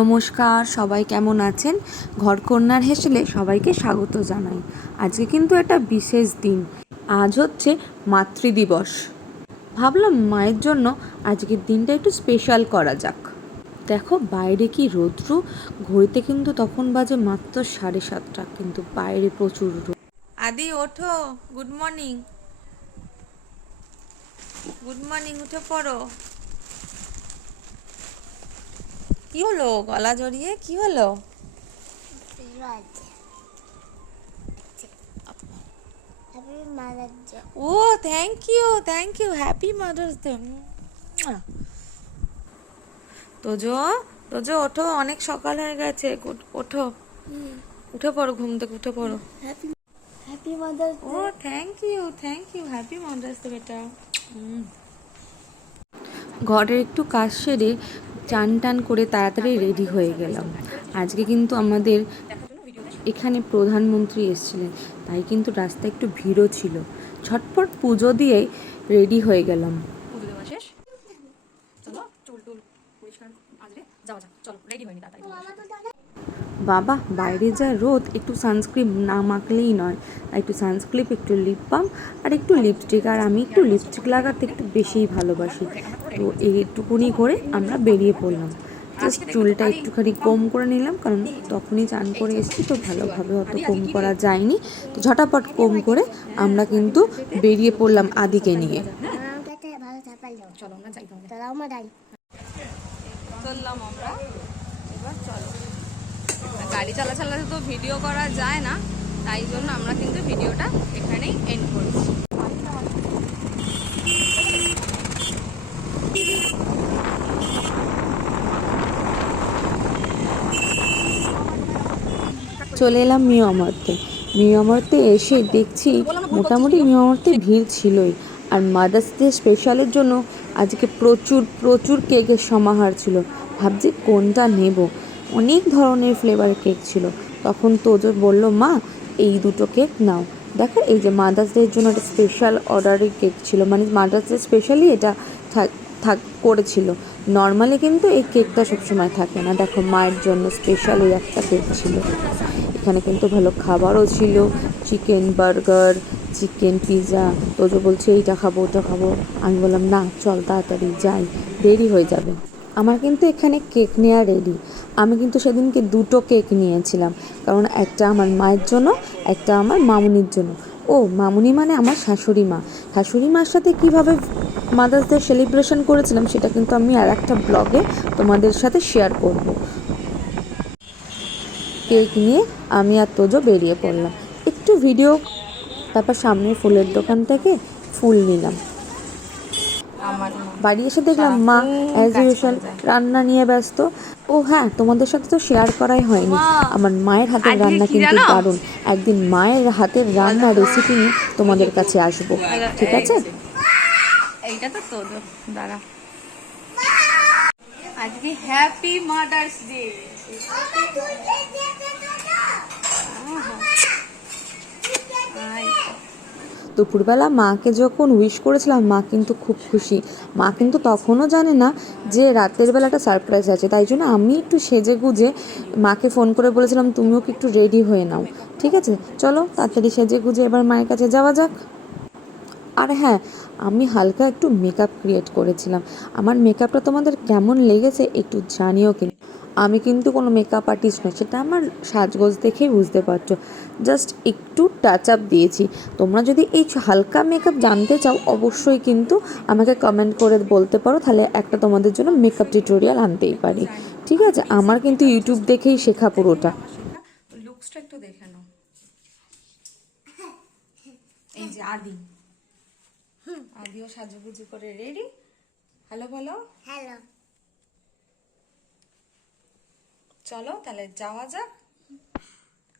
নমস্কার, সবাই কেমন আছেন? ঘরকন্যার হেসেলে সবাইকে স্বাগত জানাই। আজকে কিন্তু একটা বিশেষ দিন। আজ হচ্ছে মাতৃদিবস। ভাবলাম মায়ের জন্য আজকের দিনটা একটু স্পেশাল করা যাক। দেখো বাইরে কি রৌদ্র, ঘড়িতে কিন্তু তখন বাজে মাত্র 7:30, কিন্তু বাইরে প্রচুর রোদ। আদি ওঠো, গুড মর্নিং। গুড মর্নিং, উঠে পড়ো। কি হলো গলা জড়িয়ে, কি হলো? ও thank you, happy mother's day. Tojo Tojo ওঠো, অনেক সকাল হয়ে গেছে, ওঠো, উঠে পড়ো, ঘুম থেকে উঠে পড়ো। Happy mother's day. ও thank you, happy mother's day বেটা। ঘরের একটু কাজ সেরে চান টান করে তাড়াতাড়ি রেডি হয়ে গেলাম। আজকে কিন্তু আমাদের এখানে প্রধানমন্ত্রী এসেছিলেন, তাই কিন্তু রাস্তায় একটু ভিড়ও ছিল। ঝটপট পুজো দিয়ে রেডি হয়ে গেলাম। পুজো দেওয়া শেষ, চলো চুল টুল পরিষ্কার আজকে যাওয়া যাক, চলো রেডি হয়নি তাড়াতাড়ি। বাবা বাইরে যা রোদ, একটু সানস্ক্রিন না মাখলেই নয়। একটু সানস্ক্রিন, একটু লিপ বাম আর একটু লিপস্টিক। আর আমি একটু লিপস্টিক লাগাতে একটু বেশিই ভালোবাসি, তো এইটুকুনি করে আমরা বেরিয়ে পড়লাম। জাস্ট চুলটা একটুখানি কম করে নিলাম, কারণ তখনই চান করে এসেছি, তো ভালোভাবে অত কম করা যায়নি। তো ঝটাপট কম করে আমরা কিন্তু বেরিয়ে পড়লাম আদিকে নিয়ে। চলো আমরা যাই, চললাম আমরা এবার। চলো, গাড়ি চালাতে তো ভিডিও করা যায় না, তাই জন্য আমরা কিন্তু ভিডিওটা এখানেই এন্ড করছি। চলে এলাম মিও অমরতে এসে দেখছি মোটামুটি মিও অমরতে ভিড় ছিলই। আর মাদার্স ডে স্পেশালের জন্য আজকে প্রচুর প্রচুর কেকের সমাহার ছিল। ভাবছি কোনটা নেব, অনেক ধরনের ফ্লেভারের কেক ছিল। তখন তোজো বলল, মা এই দুটো কেক নাও। দেখো এই যে মাদার্স ডের জন্য একটা স্পেশাল অর্ডারের কেক ছিল, মানে মাদার্স ডে স্পেশালি এটা করেছিল। নর্মালি কিন্তু এই কেকটা সবসময় থাকে না। দেখো মায়ের জন্য স্পেশালি একটা কেক ছিল। এখানে কিন্তু ভালো খাবারও ছিল, chicken burger, chicken pizza. Tojo বলছে এইটা খাবো ওটা খাবো। আমি বললাম না চল তাড়াতাড়ি যাই, দেরি হয়ে যাবে। আমার কিন্তু এখানে কেক নেওয়া রেডি। আমি কিন্তু সেদিনকে দুটো কেক নিয়েছিলাম, কারণ একটা আমার মায়ের জন্য, একটা আমার মামুনির জন্য। ও মামুনি মানে আমার শাশুড়ি মার সাথে কীভাবে মাদার্স ডে সেলিব্রেশন করেছিলাম সেটা কিন্তু আমি আর একটা ব্লগে তোমাদের সাথে শেয়ার করব। কেক নিয়ে আমি আর তোজো বেরিয়ে পড়লাম, একটু ভিডিও, তারপর সামনের ফুলের দোকান থেকে ফুল নিলাম। বাড়ি এসে দেখলাম মা অ্যাজ ইউজুয়াল রান্না নিয়ে ব্যস্ত। ও হ্যাঁ, তোমাদের সাথে তো শেয়ার করাই হয়নি, আমার মায়ের হাতের রান্না কিন্তু দারুণ। একদিন মায়ের হাতের রান্না রেসিপি নিয়ে তোমাদের কাছে আসবো, ঠিক আছে? এইটা তো তোজো, দাঁড়া। আজকে হ্যাপি মাদার্স ডে। দুপুরবেলা মাকে যখন উইশ করেছিলাম, মা কিন্তু খুব খুশি। মা কিন্তু তখনও জানে না যে রাতের বেলা একটা সারপ্রাইজ আছে, তাই জন্য আমি একটু সেজে গুজে মাকে ফোন করে বলেছিলাম তুমিও কি একটু রেডি হয়ে নাও, ঠিক আছে? চলো তাড়াতাড়ি সেজে গুজে এবার মায়ের কাছে যাওয়া যাক। আর হ্যাঁ, আমি হালকা একটু মেকআপ ক্রিয়েট করেছিলাম। আমার মেকআপটা তোমাদের কেমন লেগেছে একটু জানিও। কিন্তু আমি কিন্তু কোনো মেকআপ আর্টিস্ট নয়, সেটা আমার সাজগোজ দেখেই বুঝতে পারছো। জাস্ট একটু টাচ আপ দিয়েছি। তোমরা যদি এই হালকা মেকআপ জানতে চাও অবশ্যই কিন্তু আমাকে কমেন্ট করে বলতে পারো, তাহলে একটা তোমাদের জন্য মেকআপ টিউটোরিয়াল আনতেই পারি, ঠিক আছে? আমার কিন্তু ইউটিউব দেখেই শেখা পুরোটা। লুকসটা একটু দেখে নাও। এই যে আদিও সাজুগুজু করে রেডি। হ্যালো বলো। হ্যালো। চলো তাহলে যাওয়া যাক।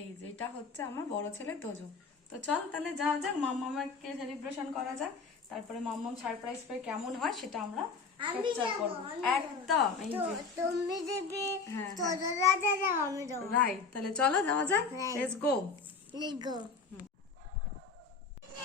এই যে এটা হচ্ছে আমার বড় ছেলে তোজো। তো চল তাহলে যাওয়া যাক, মাম্মামকে সেলিব্রেশন করা যাক। তারপরে মাম্মাম সারপ্রাইজ পেয়ে কেমন হয় সেটা আমরা ক্যাপচার করব। একদম এই যে তুমি দেবে, তোজো দাদা যাও, আমি দেব। রাইট, তাহলে চলো যাওয়া যাক। Let's go.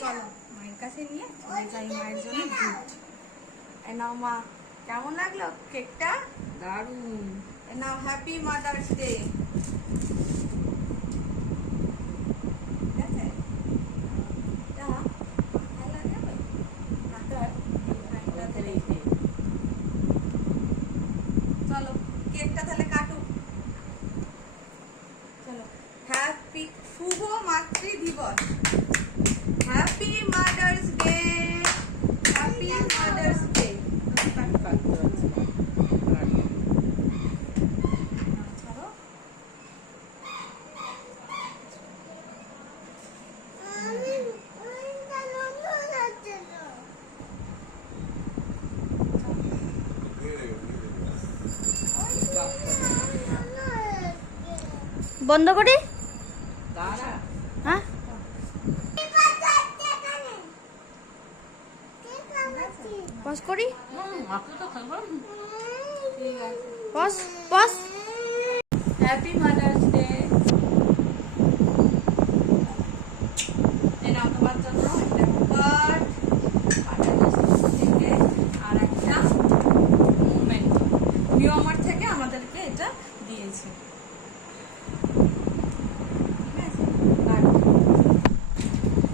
চলো মায়ের কাছে নিয়ে চলে যাই মায়ের জন্য গিফট। নাও মা, কেমন লাগলো কেকটা? দারুণ। নাও হ্যাপি মাদার্স ডে। ঠিক আছে, এটা মাথায় লাগাবে, মাথার এইখানটাতে রেখে। চলো কেকটা তাহলে কাটুক। চলো, হ্যাপি শুভ মাতৃ দিবস, happy mother's day, happy mother's day. আমি ওইটা নতুন হচ্ছিল। বন্ধ করি হ্যাঁ পজ করি pause pause happy mother's day. এই নাও তোমার জন্য একটা কার্ড, থেকে আর একটা মুভমেন্ট। মিও আমার থেকে আমাদেরকে এটা দিয়েছে। ঠিক আছে, card।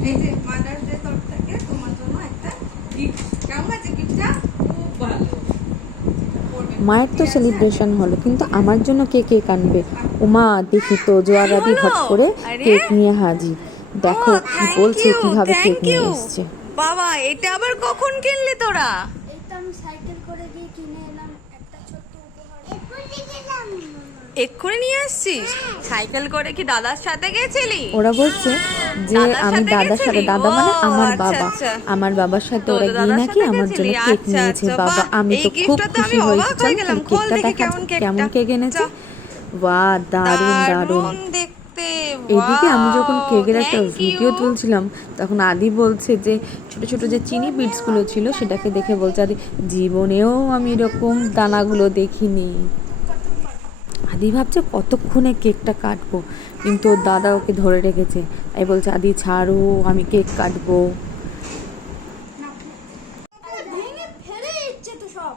এই যে মাদার্স ডে তরফ থেকে তোমার জন্য একটা গিফট। কেমন আছে গিফটটা? খুব ভালো। মায়ের তো সেলিব্রেশন হলো, কিন্তু আমার জন্য কে কেক আনবে? উমা দেখি তো জোয়ারাদি হট করে কেক নিয়ে হাজির। দেখো কি বলছে, কিভাবে কেক নিয়ে এসছে। বাবা এটা আবার কখন কিনলি তোরা? এই তো আমি সাইকেল করে গিয়ে কিনে এলাম একটা ছোট্ট উপহার। এক্ষুনি গেলাম। এক্ষুনি নিয়ে আসছিস? সাইকেল করে কি দাদার সাথে গেছিলি? ওরা বলছে যে দাদার আমি সাথে দাদার সাথে, গেছিলি? দাদা মানে ও, আমার আচ্ছা, বাবা, আচ্ছা। আমার বাবার সাথে ওরা তোদের গিয়ে দাদার নাকি সাথে আমার জন্য গেছিলি? কেক আচ্ছা, নিয়েছে। আচ্ছা, বাবা বাহ, আমি এই তো খুব গিফটটা তো খুশি আমি হয়েছি। অবাক চল হয়ে গেলাম। তাহলে খোল কেকটা দেখি দেখা কেমন যাক কেকটা। কেমন কেক এনেছে। বাহ, দারুণ দারুণ। দারুণ দেখতে। এদিকে আমি যখন কেকের একটা থ্যাংক ভিডিও ইউ। তুলছিলাম, তখন আদি বলছে যে ছোট ছোট যে চিনি বিটসগুলো ছিল সেটাকে দেখে বলছে আদি জীবনেও আমি এরকম দানাগুলো দেখিনি। আদি ভাবছে কতক্ষণে কেকটা কাটবো, কিন্তু ওর দাদা ওকে ধরে রেখেছে। তাই বলছে আদি ছাড়ো, আমি কেক কাটবো। ভেঙে ফেলে দিচ্ছে তো সব।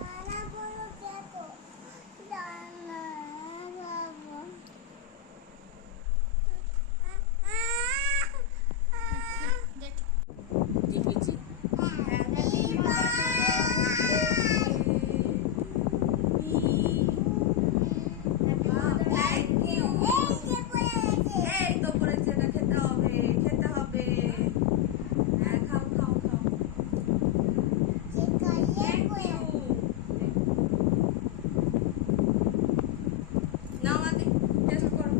দানা বলো দেখো। দানা বাবা। এই তো করেছে, এটা খেতে হবে, খেতে হবে। হ্যাঁ, খাও খাও খাও। নাও আদি, টেস্ট করো।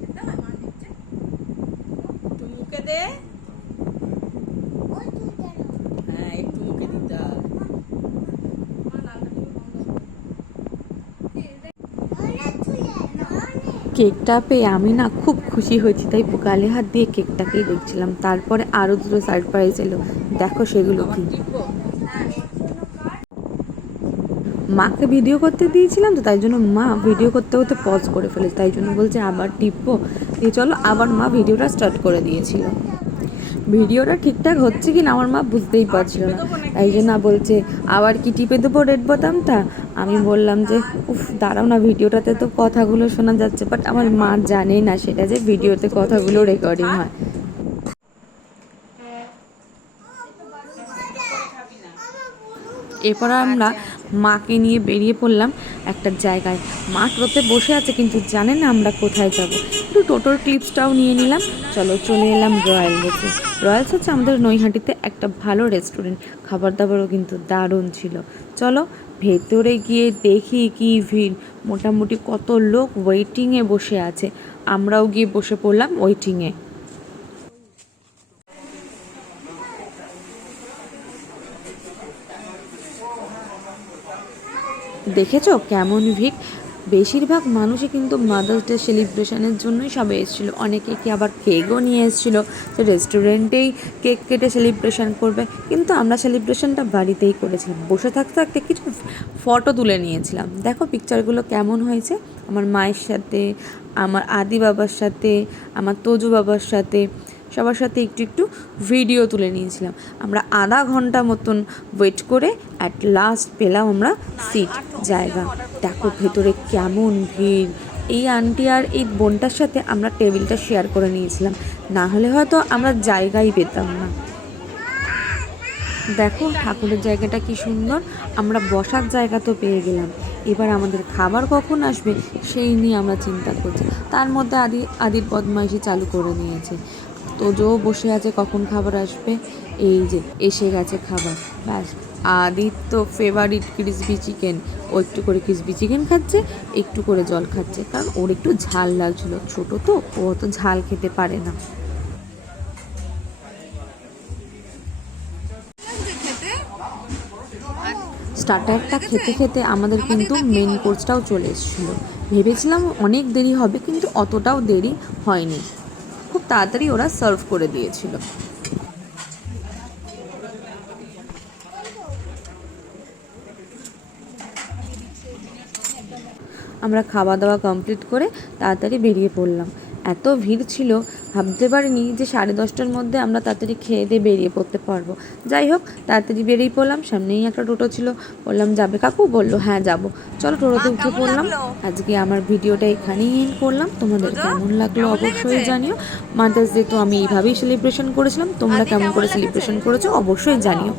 খেতে হয়, মা দিচ্ছে। একটু মুখে দে। হ্যাঁ একটু মুখে দিতে হয়। মা লালটা তুমি বন্ধ করো। অনেক কেকটা পেয়ে আমি না খুব খুশি হয়েছি, তাই গালে হাত দিয়ে কেকটাকেই দেখছিলাম। তারপরে আরও দুটো সারপ্রাইজ এলো, দেখো সেগুলো কি। মাকে ভিডিও করতে দিয়েছিলাম তো, তাই জন্য মা ভিডিও করতে করতে পজ করে ফেলেছে, তাই জন্য বলছে আবার টিপবো। দিয়ে চলো, আবার মা ভিডিওটা স্টার্ট করে দিয়েছিল। ভিডিওটা ঠিকঠাক হচ্ছে কি না আমার মা বুঝতেই পারছিল না, তাই জন্য বলছে আবার কি টিপে দেবো রেড বোতামটা। আমি বললাম যে উফ দাঁড়াও না, ভিডিওটাতে তো কথাগুলো শোনা যাচ্ছে, বাট আমার মা জানে না সেটা যে ভিডিওতে কথাগুলো রেকর্ডিং হয়। এরপর আমরা মাকে নিয়ে বেরিয়ে পড়লাম একটা জায়গায়। মা টোটোতে বসে আছে, কিন্তু জানে না আমরা কোথায় যাব। একটু টোটোর টিপসটাও নিয়ে নিলাম। চলো চলে এলাম রয়্যাল রোডে। রয়্যালস হচ্ছে আমাদের নৈহাটিতে একটা ভালো রেস্টুরেন্ট, খাবার দাবারও কিন্তু দারুণ ছিল। চলো ভেতরে গিয়ে দেখি কি ভিড়, মোটামুটি কত লোক ওয়েটিংয়ে বসে আছে। আমরাও গিয়ে বসে পড়লাম ওয়েটিংয়ে। দেখেছো কেমন ভিড়, বেশিরভাগ মানুষই কিন্তু মাদার্স ডে সেলিব্রেশনের জন্যই সবাই এসেছিলো। অনেকে কি আবার কেকও নিয়ে এসেছিলো, যে রেস্টুরেন্টেই কেক কেটে সেলিব্রেশন করবে, কিন্তু আমরা সেলিব্রেশনটা বাড়িতেই করেছিলাম। বসে থাকতে থাকতে কিছু ফটো তুলে নিয়েছিলাম। দেখো পিকচারগুলো কেমন হয়েছে, আমার মায়ের সাথে, আমার আদি বাবার সাথে, আমার তোজু বাবার সাথে, সবার সাথে একটু একটু ভিডিও তুলে নিয়েছিলাম। আমরা আধা ঘন্টা মতন ওয়েট করে অ্যাট লাস্ট পেলাম আমরা সিট জায়গা। দেখো ভেতরে কেমন ভিড়। এই আন্টি আর এই বোনটার সাথে আমরা টেবিলটা শেয়ার করে নিয়েছিলাম, না হলে হয়তো আমরা জায়গাই পেতাম না। দেখো ঠাকুরের জায়গাটা কি সুন্দর, আমরা বসার জায়গা তো পেয়ে গেলাম, এবার আমাদের খাবার কখন আসবে সেই নিয়ে আমরা চিন্তা করছি। তার মধ্যে আদির বদমাইশি চালু করে নিয়েছে, তো জো বসে আছে কখন খাবার আসবে। এই যে এসে গেছে খাবার, ব্যাস। আদির তো ফেভারিট ক্রিসপি চিকেন, ও একটু করে ক্রিসপি চিকেন খাচ্ছে, একটু করে জল খাচ্ছে, কারণ ওর একটু ঝাল লাগছিলো, ছোটো তো ও অত ঝাল খেতে পারে না। স্টার্টারটা খেতে খেতে আমাদের কিন্তু মেন কোর্সটাও চলে এসেছিলো। ভেবেছিলাম অনেক দেরি হবে, কিন্তু অতটাও দেরি হয়নি, খুব তাড়াতাড়ি ওরা সার্ভ করে দিয়েছিল। আমরা খাওয়া দাওয়া কমপ্লিট করে তাড়াতাড়ি বেরিয়ে পড়লাম। এত ভিড় ছিল, ভাবতে পারিনি যে 10:30টার মধ্যে আমরা তাড়াতাড়ি খেয়ে দিয়ে বেরিয়ে পড়তে পারবো। যাই হোক তাড়াতাড়ি বেরিয়ে পড়লাম, সামনেই একটা টোটো ছিল, বললাম যাবে কাকু? বললো হ্যাঁ যাবো, চলো টোটোতে উঠে পড়লাম। আজকে আমার ভিডিওটা এখানেই এন্ড করলাম। তোমাদের কেমন লাগলো অবশ্যই জানিও। মাদার্স ডে তো আমি এইভাবেই সেলিব্রেশন করেছিলাম, তোমরা কেমন করে সেলিব্রেশন করেছো অবশ্যই জানিও।